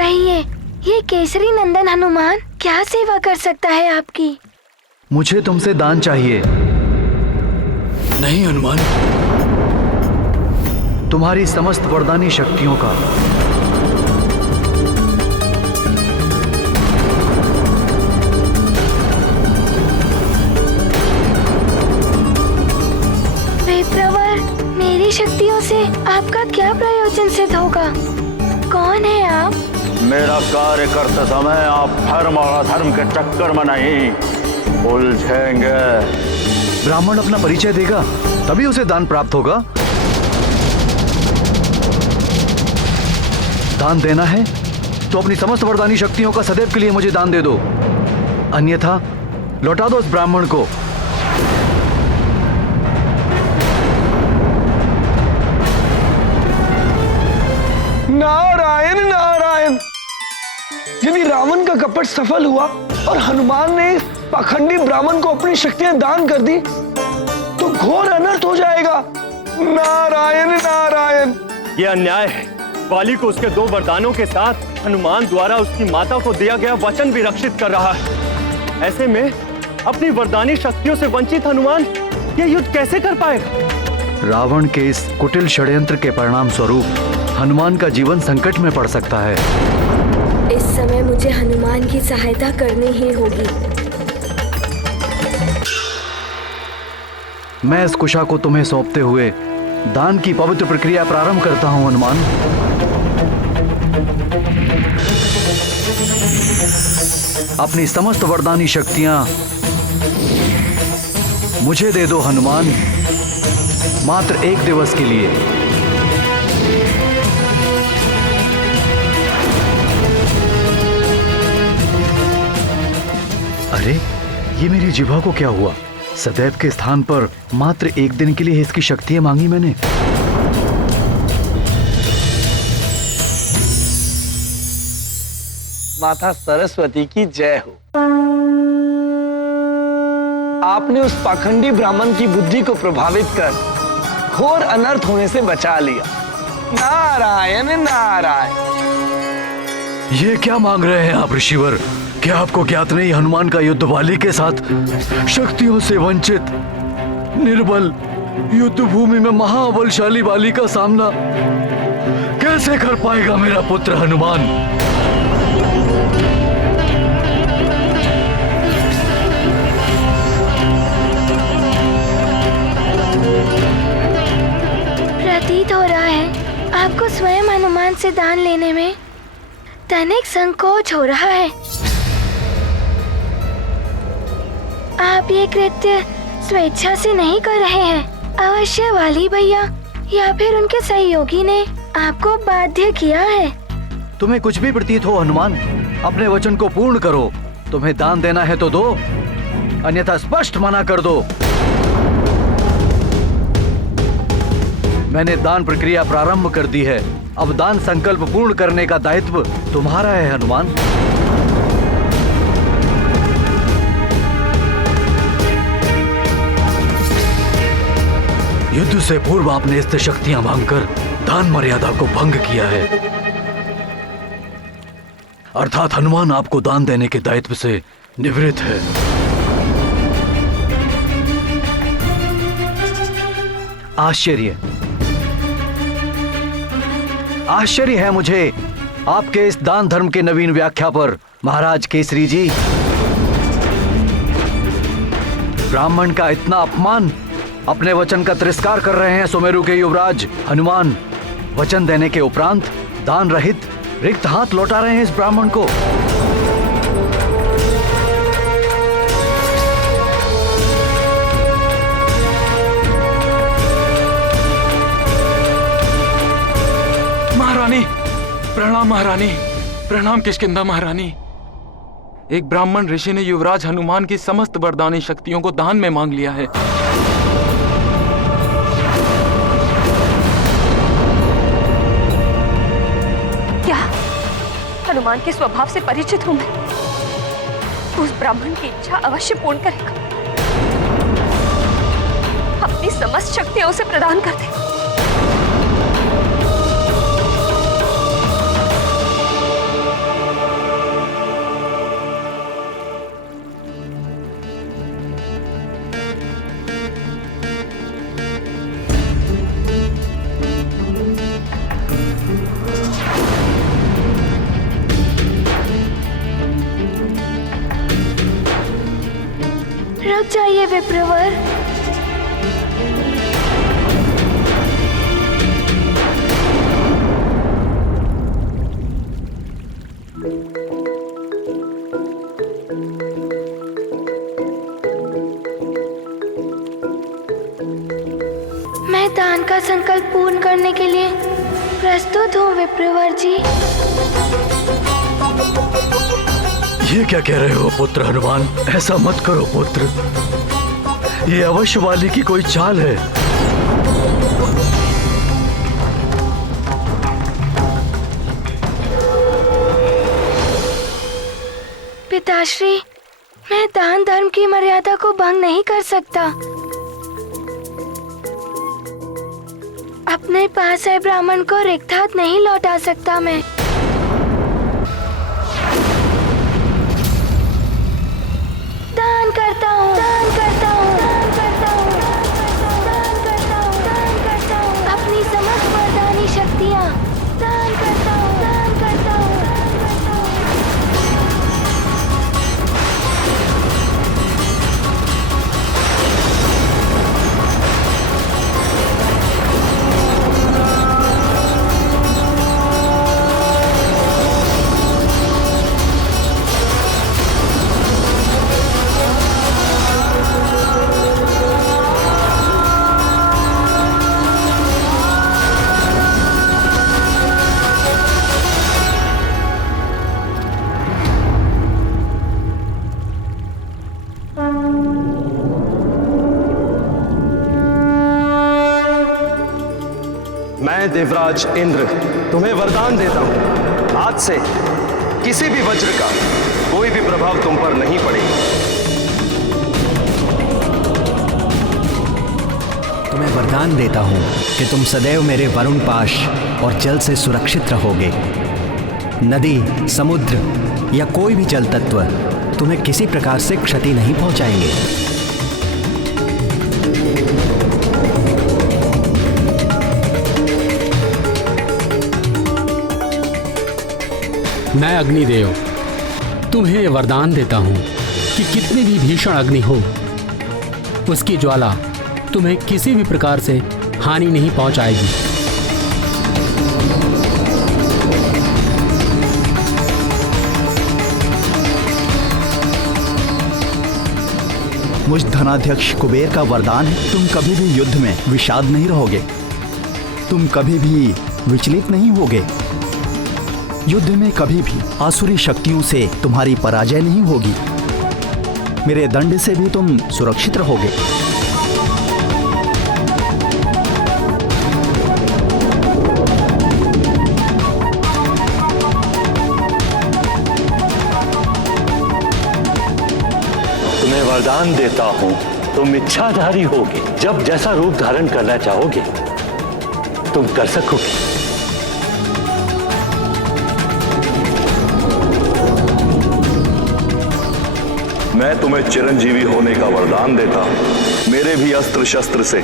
कहिए, ये केसरी नंदन हनुमान क्या सेवा कर सकता है आपकी? मुझे तुमसे दान चाहिए। नहीं हनुमान, तुम्हारी समस्त वरदानी शक्तियों का। विप्रवर, मेरी शक्तियों से आपका क्या प्रयोजन सिद्ध होगा? कौन है आप? मेरा कार्य करते समय आप धर्म और अधर्म के चक्कर में नहीं उलझेंगे। ब्राह्मण अपना परिचय देगा तभी उसे दान प्राप्त होगा। दान देना है तो अपनी समस्त वरदानी शक्तियों का सदैव के लिए मुझे दान दे दो, अन्यथा लौटा दो उस ब्राह्मण को। नारायण नारायण। यदि रावण का कपट सफल हुआ और हनुमान ने इस पाखंडी ब्राह्मण को अपनी शक्तियां दान कर दी तो घोर अनर्थ हो जाएगा। नारायण नारायण। ये अन्याय है। बाली को उसके 2 वरदानों के साथ हनुमान द्वारा उसकी माता को दिया गया वचन भी रक्षित कर रहा है। ऐसे में अपनी वरदानी शक्तियों से वंचित हनुमान ये युद्ध कैसे कर पाएगा? रावण के इस कुटिल षड्यंत्र के परिणाम स्वरूप हनुमान का जीवन संकट में पड़ सकता है। इस समय मुझे हनुमान की सहायता करनी ही होगी। मैं इस कुशा को तुम्हें सौंपते हुए दान की पवित्र प्रक्रिया प्रारंभ करता हूं हनुमान। अपनी समस्त वरदानी शक्तियां मुझे दे दो हनुमान, मात्र 1 दिवस के लिए। अरे, ये मेरी जिह्वा को क्या हुआ? सदैव के स्थान पर मात्र 1 दिन के लिए इसकी शक्तियां मांगी मैंने। माता सरस्वती की जय हो। आपने उस पाखंडी ब्राह्मण की बुद्धि को प्रभावित कर घोर अनर्थ होने से बचा लिया। नारायण नारायण। ये क्या मांग रहे हैं आप ऋषिवर? क्या आपको ज्ञात नहीं हनुमान का युद्ध बाली के साथ शक्तियों से वंचित निर्बल युद्ध भूमि में महाबलशाली बाली का सामना कैसे कर पाएगा मेरा पुत्र हनुमान? प्रतीत हो रहा है आपको स्वयं हनुमान से दान लेने में तनिक संकोच हो रहा है। आप ये कृत्य स्वेच्छा से नहीं कर रहे हैं। अवश्य वाली भैया या फिर उनके सहयोगी ने आपको बाध्य किया है। तुम्हें कुछ भी प्रतीत हो हनुमान, अपने वचन को पूर्ण करो। तुम्हें दान देना है तो दो, अन्यथा स्पष्ट मना कर दो। मैंने दान प्रक्रिया प्रारंभ कर दी है। अब दान संकल्प पूर्ण करने का दायित्व तुम्हारा है हनुमान। युद्ध से पूर्व आपने इससे शक्तियां मांगकर दान मर्यादा को भंग किया है, अर्थात हनुमान आपको दान देने के दायित्व से निवृत्त है। आश्चर्य है मुझे आपके इस दान धर्म के नवीन व्याख्या पर महाराज केसरी जी। ब्राह्मण का इतना अपमान, अपने वचन का तिरस्कार कर रहे हैं सुमेरु के युवराज हनुमान। वचन देने के उपरांत दान रहित रिक्त हाथ लौटा रहे हैं इस ब्राह्मण को। महारानी प्रणाम। महारानी प्रणाम। किष्किंधा महारानी, एक ब्राह्मण ऋषि ने युवराज हनुमान की समस्त वरदानी शक्तियों को दान में मांग लिया है। क्या हनुमान के स्वभाव से परिचित हूं मैं? उस ब्राह्मण की इच्छा अवश्य पूर्ण करेगा। अपनी समस्त शक्तियां उसे प्रदान कर दे। रुक जाइए विप्रवर। मैं दान का संकल्प पूर्ण करने के लिए प्रस्तुत हूँ विप्रवर जी। ये क्या कह रहे हो पुत्र हनुमान? ऐसा मत करो पुत्र, ये अवश्य वाली की कोई चाल है। पिताश्री, मैं दान धर्म की मर्यादा को भंग नहीं कर सकता। अपने पास है ब्राह्मण को रिक्त हाथ नहीं लौटा सकता मैं। दान करता हूँ, दान करता हूँ, दान करता हूँ, दान करता हूँ, दान करता हूँ, अपनी समस्त वरदानी शक्तियाँ दान करता हूँ, दान करता हूँ, दान करता हूँ। मैं देवराज इंद्र तुम्हें वरदान देता हूं, आज से किसी भी वज्र का कोई भी प्रभाव तुम पर नहीं पड़ेगा। तुम्हें वरदान देता हूं कि तुम सदैव मेरे वरुण पाश और जल से सुरक्षित रहोगे। नदी, समुद्र या कोई भी जल तत्व तुम्हें किसी प्रकार से क्षति नहीं पहुंचाएंगे। मैं अग्निदेव तुम्हें वरदान देता हूं कि कितनी भी भीषण अग्नि हो, उसकी ज्वाला तुम्हें किसी भी प्रकार से हानि नहीं पहुंचाएगी। मुझ धनाध्यक्ष कुबेर का वरदान है, तुम कभी भी युद्ध में विषाद नहीं रहोगे, तुम कभी भी विचलित नहीं होगे, युद्ध में कभी भी आसुरी शक्तियों से तुम्हारी पराजय नहीं होगी, मेरे दंड से भी तुम सुरक्षित रहोगे। तुम्हें वरदान देता हूं, तुम इच्छाधारी होगे। जब जैसा रूप धारण करना चाहोगे तुम कर सकोगे। मैं तुम्हें चिरंजीवी होने का वरदान देता हूं। मेरे भी अस्त्र शस्त्र से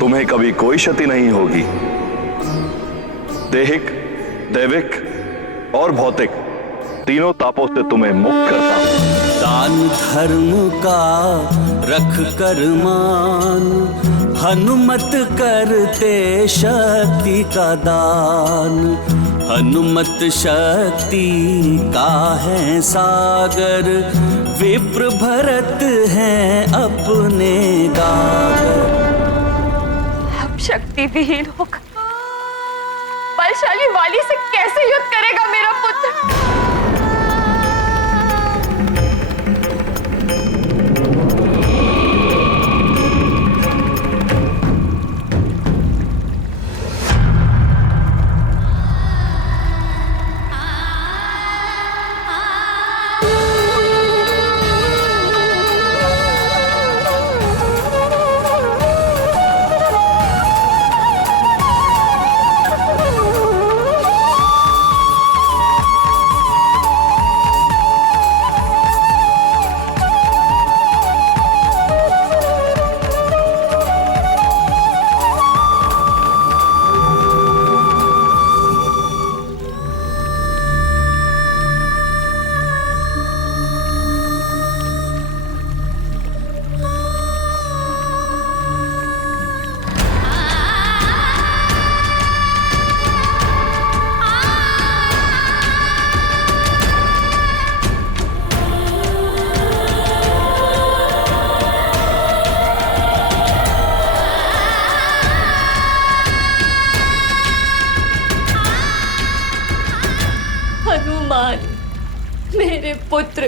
तुम्हें कभी कोई क्षति नहीं होगी। दैहिक, दैविक और भौतिक तीनों तापों से तुम्हें मुक्त करता हूं। दान धर्म का रख कर मान, हनुमत करते शक्ति का दान। हनुमत शक्ति का है सागर, विप्र भरत हैं अपने गागर। अब शक्ति विहीन होकर बलशाली वाली से कैसे युद्ध करेगा मेरा पुत्र? मेरे पुत्र,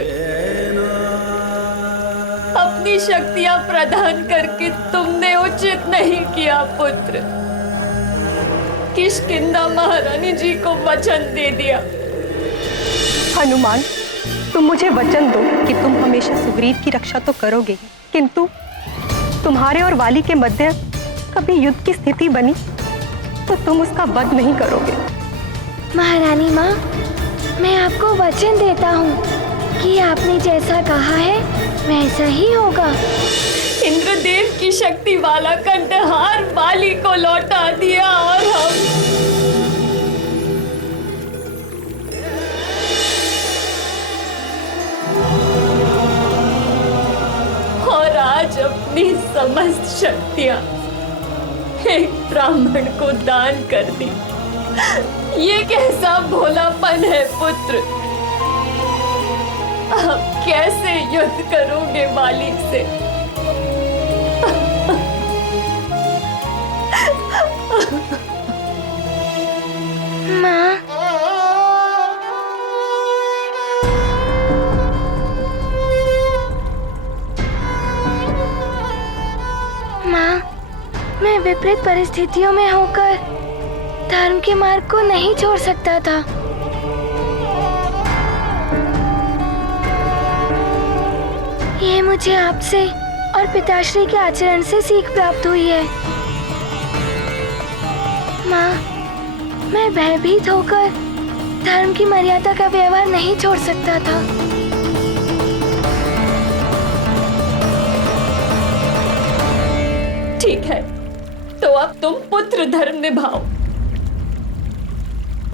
अपनी शक्तियां प्रदान करके तुमने उचित नहीं किया पुत्र। किष्किंधा महारानी जी को वचन दे दिया। हनुमान, तुम मुझे वचन दो कि तुम हमेशा सुग्रीव की रक्षा तो करोगे, किंतु तुम्हारे और वाली के मध्य कभी युद्ध की स्थिति बनी तो तुम उसका वध नहीं करोगे। महारानी माँ, मैं आपको वचन देता हूँ कि आपने जैसा कहा है वैसा ही होगा। इंद्रदेव की शक्ति वाला कंठहार वाली को लौटा दिया और आज अपनी समस्त शक्तियां एक ब्राह्मण को दान कर दी। ये कैसा भोलापन है पुत्र। आप कैसे युद्ध करोगे वाली से? माँ, मैं विपरीत परिस्थितियों में होकर धर्म के मार्ग को नहीं छोड़ सकता था। ये मुझे आपसे और पिताश्री के आचरण से सीख प्राप्त हुई है। माँ, मैं भयभीत होकर धर्म की मर्यादा का व्यवहार नहीं छोड़ सकता था। ठीक है, तो अब तुम पुत्र धर्म निभाओ।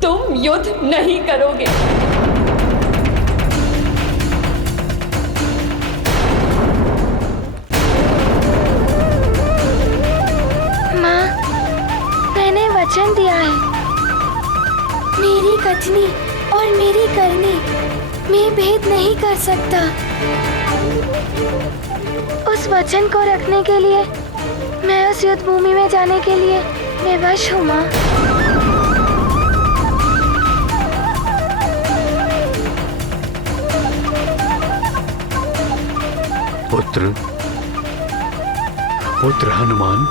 तुम युद्ध नहीं करोगे। माँ, मैंने वचन दिया है। मेरी कथनी और मेरी करनी में भेद नहीं कर सकता। उस वचन को रखने के लिए मैं उस युद्ध भूमि में जाने के लिए विवश हूँ माँ। पुत्र हनुमान,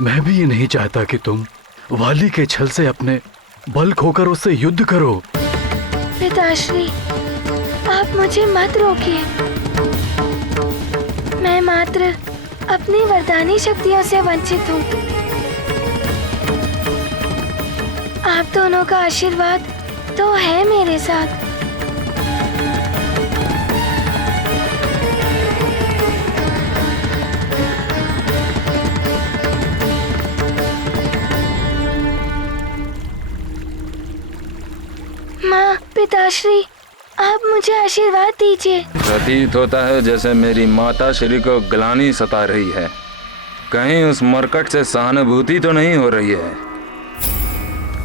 मैं भी ये नहीं चाहता कि तुम वाली के छल से अपने बल खोकर उससे युद्ध करो। पिताश्री, आप मुझे मत रोकिए। मैं मात्र अपनी वरदानी शक्तियों से वंचित हूँ। आप दोनों का आशीर्वाद तो है मेरे साथ। माँ, पिताश्री, आप मुझे आशीर्वाद दीजिए। प्रतीत होता है जैसे मेरी माता श्री को ग्लानि सता रही है। कहीं उस मरकट से सहानुभूति तो नहीं हो रही है?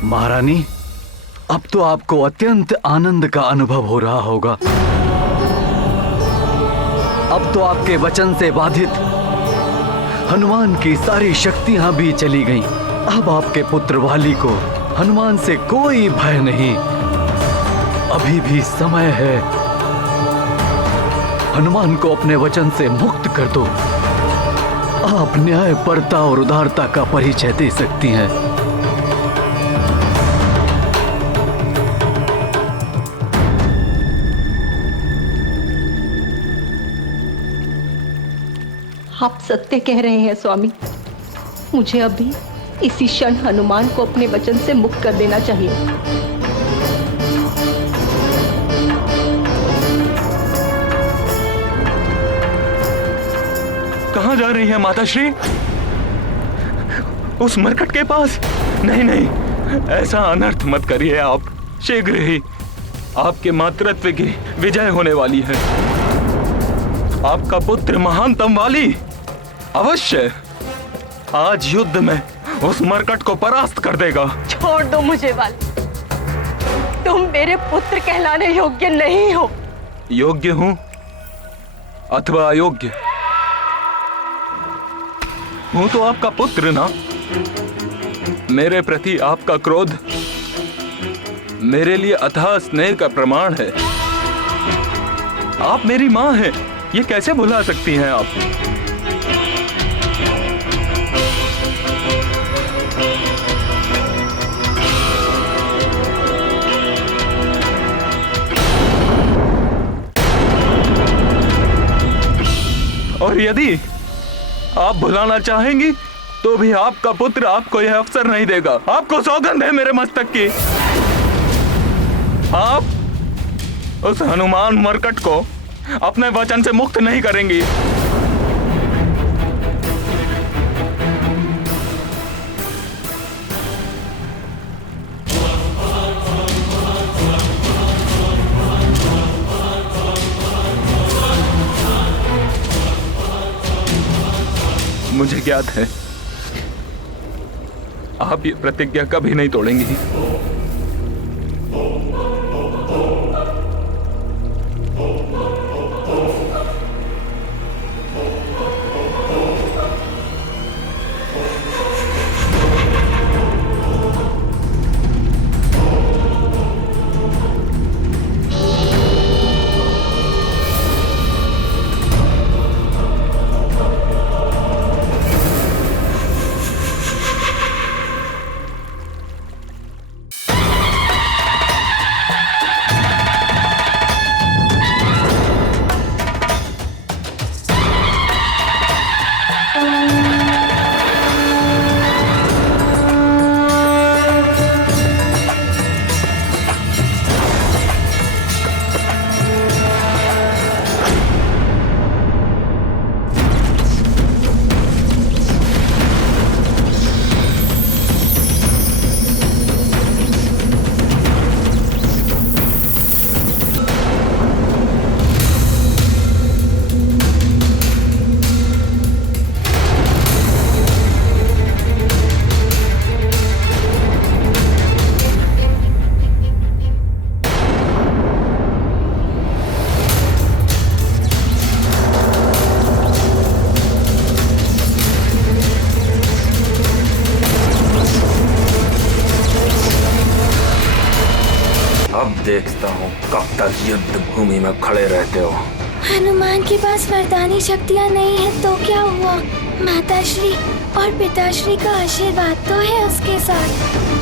महारानी, अब तो आपको अत्यंत आनंद का अनुभव हो रहा होगा। अब तो आपके वचन से बाधित हनुमान की सारी शक्तियां भी चली गईं। अब आपके पुत्र वाली को हनुमान से कोई भय नहीं। अभी भी समय है। हनुमान को अपने वचन से मुक्त कर दो। आप न्यायपरता और उदारता का परिचय दे सकती हैं। आप सत्य कह रहे हैं स्वामी। मुझे अभी इसी क्षण हनुमान को अपने वचन से मुक्त कर देना चाहिए। कहाँ जा रही है माताश्री? उस मरकट के पास? नहीं नहीं, ऐसा अनर्थ मत करिए आप। शीघ्र ही आपके मातृत्व की विजय होने वाली है। आपका पुत्र महानतम वाली अवश्य आज युद्ध में उस मरकट को परास्त कर देगा। छोड़ दो मुझे वाली। तुम मेरे पुत्र कहलाने योग्य नहीं हो। योग्य हूं अथवा अयोग्य हूं तो आपका पुत्र ना। मेरे प्रति आपका क्रोध मेरे लिए अथाह स्नेह का प्रमाण है। आप मेरी माँ हैं, ये कैसे भुला सकती हैं आप? और यदि आप भुलाना चाहेंगी तो भी आपका पुत्र आपको यह अवसर नहीं देगा। आपको सौगंध है मेरे मस्तक की, आप उस हनुमान मरकट को अपने वचन से मुक्त नहीं करेंगी। मुझे ज्ञात है आप ये प्रतिज्ञा कभी नहीं तोड़ेंगी। देखता हूँ कब तक युद्ध भूमि में खड़े रहते हो। हनुमान के पास वरदानी शक्तियाँ नहीं है तो क्या हुआ? माताश्री और पिताश्री का आशीर्वाद तो है उसके साथ।